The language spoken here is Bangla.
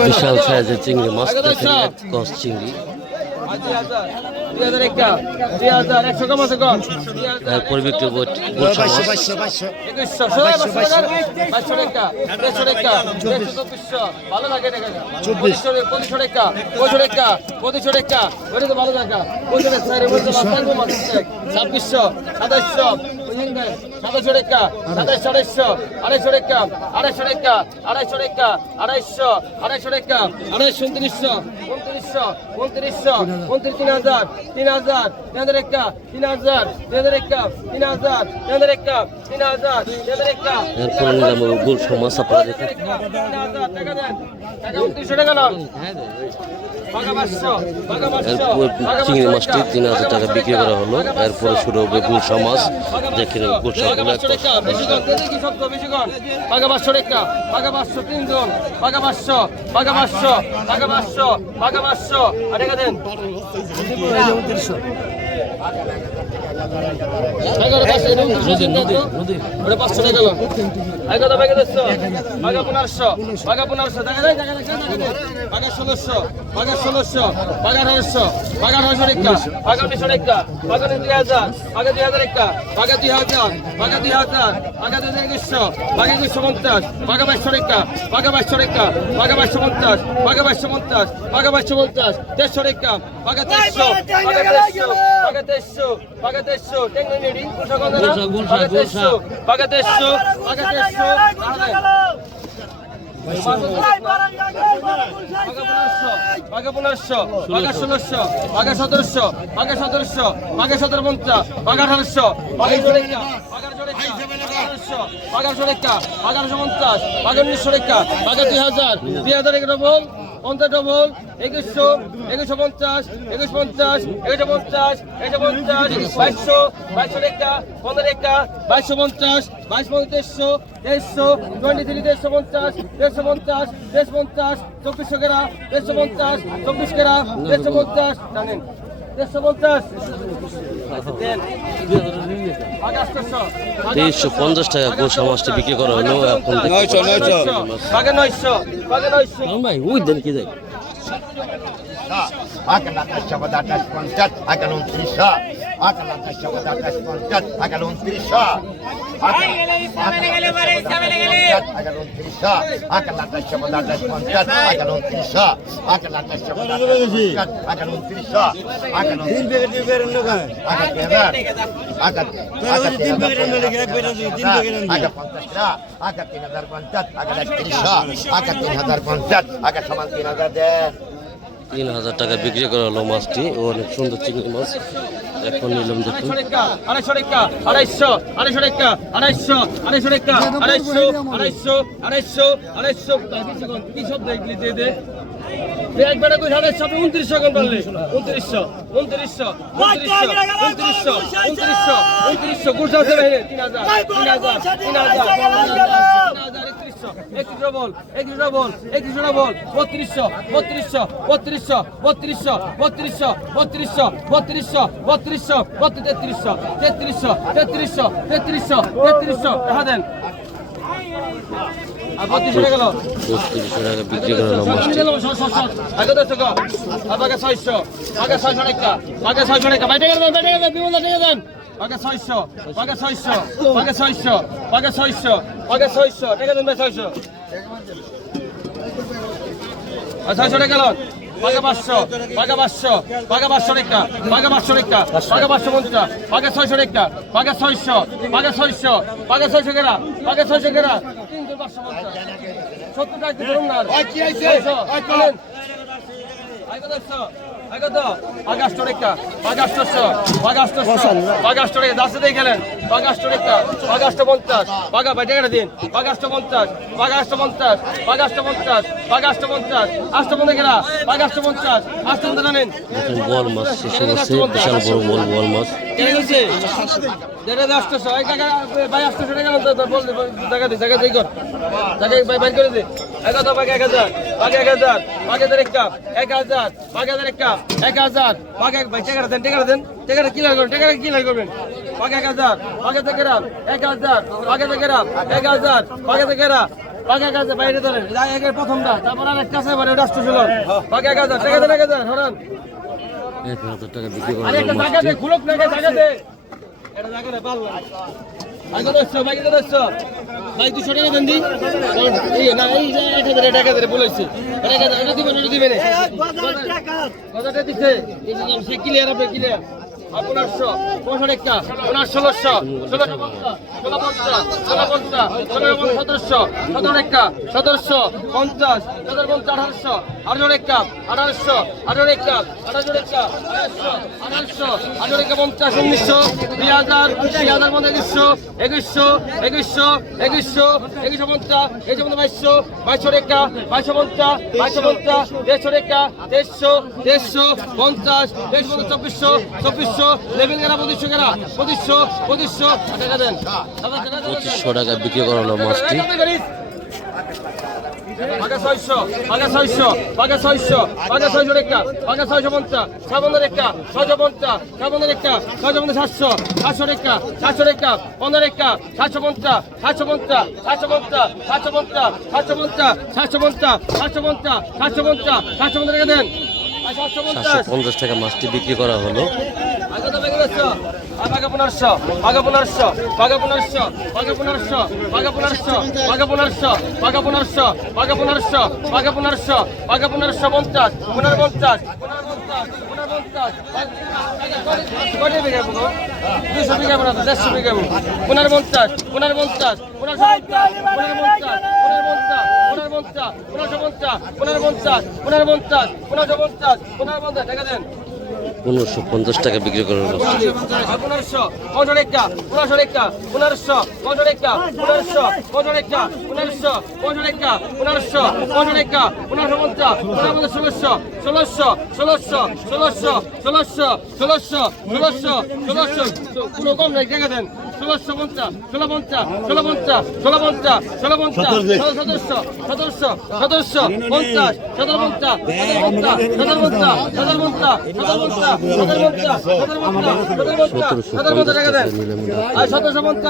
বিশাল সাইজের চিংড়ি মাছ কস চিংড়ি। হ্যাঁ, ছাব্বিশশো সাতাশশো সাতাশশো টাকা সাতাইশ আড়াইশো আড়াইশো টাকা আড়াইশো টাকা আড়াইশো টাকা আড়াইশো আড়াইশো টাকা আড়াইশো উনত্রিশশো উনত্রিশশো উনত্রিশশো উনত্রিশ তিন হাজার তিন হাজার তিন হাজার একা তিন হাজার তিন হাজার একা তিন হাজার তিন হাজার একা তিন হাজার তিন হাজার একা এরপর নিলাম গোলসা মাছ আপনারা দেখেন টাকা। দেন টাকা উনত্রিশশো টাকা না এরপর চিংড়ি মাছটি তিন হাজার টাকা বিক্রি করা হলো এরপরে শুরু হবে গুলশা মাছ দেখেন গুলশা মাছ পাকা পাঁচশো পাকা পাঁচশো তিনজন পাকা পাঁচশো পাকা পাঁচশো পাকা পাঁচশো পাকা পাঁচশো আর দেন ষোলোশো বাঘা ষোলোশো বাঘা আঠারোশো বাঘা আঠারোশো টাকা বাঘা উনিশশো টাকা বাঘা দুই হাজার বাঘা দুই হাজার একটা বাঘা দুই হাজার বাঘা দুই হাজার বাঘা দুই হাজার একুশশো বাঘা একুশশো পঞ্চাশ বাঘা বাইশশো টাকা বাঘা বাইশশো টাকা বাঘা বাইশশো পঞ্চাশ বাঘা বাইশশো পঞ্চাশ বাঘা বাইশশো পঞ্চাশ দেড়শো টাকা বাঘা তেইশশো বাঘা তেইশশো বাঘা তেইশশো বাঘা তেইশশো টেঙ্গি তেইশশো পাকা তেইশশো পাকা তেইশশো পাকা পনেরোশো পাকা ষোলোশো পাকা সতেরোশো পাকা সতেরোশো পাকা সতেরো পঞ্চাশ পাকা আঠারোশো পাকা জোরেকা পাকা জোরেকা পাকা জোরেকা পাকা পঞ্চাশ পাকা উনিশশো রেখা পাকা দুই হাজার দুই হাজার এগারো পঞ্চাশ ডবল একুশশো একুশশো পঞ্চাশ একুশ পঞ্চাশ, একুশশো পঞ্চাশ একশো পঞ্চাশ, বাইশশো বাইশশো রেখা পনেরো রেখা বাইশশো পঞ্চাশ বাইশ পঞ্চাশশো দেড়শো টোয়েন্টি থ্রি দেড়শো পঞ্চাশ দেড়শো পঞ্চাশ দেড়শো পঞ্চাশ, চব্বিশশো কেরা দেড়শো পঞ্চাশ, চব্বিশ কেরা দেড়শো পঞ্চাশ, জানেন, দেড়শো পঞ্চাশ। তেইশশো পঞ্চাশ টাকা গোসা মাছটি বিক্রি করা হলো এখন ভাই ওই দেন কি যায় عقل الدش ودرد اسمر جد عقل انترشا عقل انترشا عقل الدش ودرد اسمر جد عقل انترشا عقل الدش ودرد اسمر جد عقل انترشا عقل তিন প্যাকেট দিন বেরেন লোক আকাত বেরার আকাত আকাত তিন প্যাকেট আনলে কি এক প্যাকেট তিন প্যাকেট আনলে আকাত 50 টাকা আকাত 3050 আকাত 30 আকাত 3050 আকাত সমান 3000 দেয় তিন হাজার টাকা বিক্রি করা হলো মাছটি অনেক সুন্দর চিংড়ি মাছ এখন নিলাম দেখুন আড়াইশো টাকা আড়াইশো আড়াইশো টাকা আড়াইশো আড়াইশো আড়াইশো আড়াইশো আড়াইশো আড়াইশো দে একবারে কই আড়াইশো আপনি উনত্রিশশো কোন পারলে। উনত্রিশশো উনত্রিশশো উনত্রিশশো উনত্রিশশো উনত্রিশশো উনত্রিশশো গুড় আছে বাইরে তিন হাজার তিন হাজার তিন হাজার তিন হাজার একত্রিশশো একত্রিশশো বল একত্রিশশো বল একত্রিশশো বল, বত্রিশশো বত্রিশশো বত্রিশশো বত্রিশশো বত্রিশশো বত্রিশশো বত্রিশশো বত্রিশশো বত্রিশ তেত্রিশশো তেত্রিশশো তেত্রিশশো তেত্রিশশো তেত্রিশশো, দেখা দেন। বত্রিশশো টাকা বিক্রি করা মাছটি আগে ছয়শো আগে ছয়শো টাকা আগে ছয়শো টাকা বাইটে গেলেন বাইটে গেলেন বিমল টাকা দেন আগে ছয়শো আগে ছয়শো আগে ছয়শো আগে ছয়শো আগে ছয়শো টাকা দেন ভাই ছয়শো ছয়শো টাকা গেল পাকা পাঁচশো পাকা পাঁচশো পাকা পাঁচশো টাকা পাকা পাঁচশো টাকা পাকা পাঁচশো পঞ্চাশ পাকা ছয়শো টাকা পাকা ছয়শো পাকা ছয়শো পাকা ছয়শো কেরা পাকা ছয়শো কেরা? তিনশো পাঁচশো পঞ্চাশ। সত্তর টাকা ধরুন না বল মাছ শেষে গেছে বিশাল বড় বল বল মাছ। দেখা দিস দেখা দিই কর। দেখা বাইর করে দিই এক হাজার বাঘ এক হাজার বাঘ এক হাজার বাঘ হাজার এক কাপ এক হাজার বাঘ হাজার এক কাপ এক হাজার বাঘ এক ভাই টাকাটা দেন টাকাটা দেন টাকাটা কি লাগবে টাকাটা কি লাগবে বাঘ এক হাজার বাঘ হাজার গ্রাম এক হাজার বাঘ হাজার গ্রাম এক হাজার বাঘ হাজার গ্রাম বাকি এক হাজার বাইরে ধরেন একের প্রথমটা তারপর আর এক কাছে মানে ওটা আটশো ষোলো এক হাজার টাকা দেন এক হাজার ধরেন এক হাজার টাকা বিক্রি করা আরে একটা জায়গা দে খুলুক না জায়গা দে এটা জায়গা দে পারলাম আগে দশশো বাকি তো দশশো ভাই দুশো টাকা দেন দি। এই না এই এক হাজার এক হাজার বলেছি এক হাজার দিবেন ওটা দিবেন। কতটা দিচ্ছে সে ক্লিয়ার হবে ক্লিয়ার পনেরোশো পনেরোশো একটা পনেরো ষোলোশো ষোলোশো পঞ্চাশ ষোলো পঞ্চাশ ষোলো পঞ্চাশ ষোলো সতেরোশো সতেরো একটা সতেরোশো পঞ্চাশ সতেরো পঞ্চাশ আঠারোশো। আঠারো একটা আঠারোশো আঠারো একটা আঠারো একটা আঠারোশো আঠারোশো আঠারো একটা পঞ্চাশ উনিশশো দুই হাজার দুই হাজার একুশশো একুশশো একুশশো একুশশো পঞ্চাশ একুশশো পঞ্চাশ বাইশশো বাইশশো একটা বাইশশো পঞ্চাশ বাইশশো পঞ্চাশ দেড়শো একটা দেড়শো দেড়শো পঞ্চাশ দেড়শো পঞ্চাশ চব্বিশশো চব্বিশশো লেভেল গেলা পঁচিশশো গেলা পঁচিশশো পঁচিশশো টাকা দেন। পঁচিশশো টাকা বিক্রি করা হলো মাছটি পাকা ছয়শো পাকা ছয়শো পাকা ছয়শো পাকা ছয়শো একটা পাকা ছয়শো পঞ্চাশ পনেরো একটা ছয়শো পঞ্চাশ ছয় একটা ছয়শো পঞ্চাশ, সাতশো সাতশো একটা সাতশো একটা পনেরো একটা সাতশো পঞ্চাশ সাতশো পঞ্চাশ সাতশো পঞ্চাশ সাতশো পঞ্চাশ সাতশো পঞ্চাশ সাতশো পঞ্চাশ সাতশো পঞ্চাশ সাতশো পঞ্চাশ সাতশো পঞ্চাশ টাকা দেন। সাতশো পঞ্চাশ টাকা মাছটি বিক্রি করা হলো। পাকা পনেরোশো পাকা পনেরোশো পাকা পনেরোশো পাকা পনেরোশো পাকা পনেরোশো পাকা পনেরোশো পাকা পনেরোশো পাকা পনেরোশো পাকা পনেরোশো পাকা পনেরোশো পঞ্চাশ পনেরো পঞ্চাশ পনেরো পঞ্চাশ পনেরো পঞ্চাশ কটি বিঘা বলো দুশো বিঘা বলো দেড়শো বিঘা বলো পনেরো পঞ্চাশ পনেরো পঞ্চাশ পনেরো পঞ্চাশ পনেরো পঞ্চাশ পনেরো পঞ্চাশ পনেরো পঞ্চাশ পনেরো পঞ্চাশ পনেরো পঞ্চাশ পনেরো পঞ্চাশ পনেরো পঞ্চাশ টাকা দেন পনেরোশো পঞ্চাশ টাকা বিক্রি করা হলো পনেরোশো পনেরো একটা পনেরোশো একটা পনেরোশো পনেরো একটা পনেরোশো পনেরো একটা পনেরোশো পনেরো একটা পনেরোশো পনেরো একটা পনেরোশো পঞ্চাশ পনেরো ষোলোশো ষোলোশো ষোলোশো ষোলোশো ষোলোশো ষোলোশো ষোলোশো ষোলোশো পুরো কম নাই টাকা দেন ষোলোশো পঞ্চাশ ষোলো পঞ্চাশ ষোলো পঞ্চাশ ষোলো পঞ্চাশ ষোলো পঞ্চাশ সদস্য সদস্য সদস্য পঞ্চাশ সদস্য পঞ্চাশ সতেরো পঞ্চাশ সতেরো পঞ্চাশ সতেরো পঞ্চাশ সতেরো পঞ্চাশ সতেরো পঞ্চাশ সতেরো পঞ্চাশ সতেরো পঞ্চাশ সতেরো পঞ্চাশ টাকা দেন আর সতেরোশো পঞ্চাশ